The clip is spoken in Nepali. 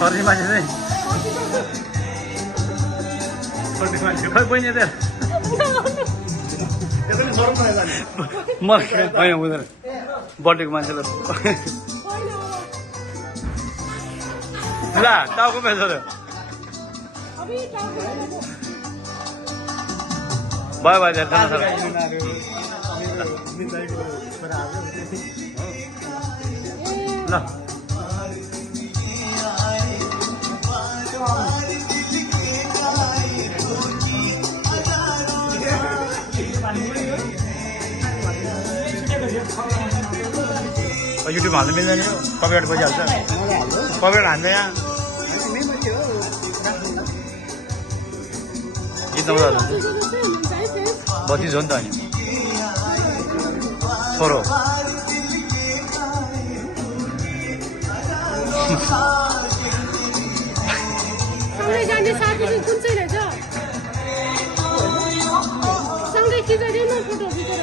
सर्ने मान्छे चाहिँ खै बहिनी त म होइन हुँदैन बर्थडेको मान्छेलाई ल टाउको पेछ भयो भयो धेरै ल युट्युब हाल्नु मिल्दैन कपिराइट बजिहाल्छ कपिराइट हान्दैन यहाँ गीत नबजाउँदा बत्तिस हो नि त अनि छोरो जाने साथी कुन चाहिँ रहेछ सँगै खिचेर न फोटो खिचेर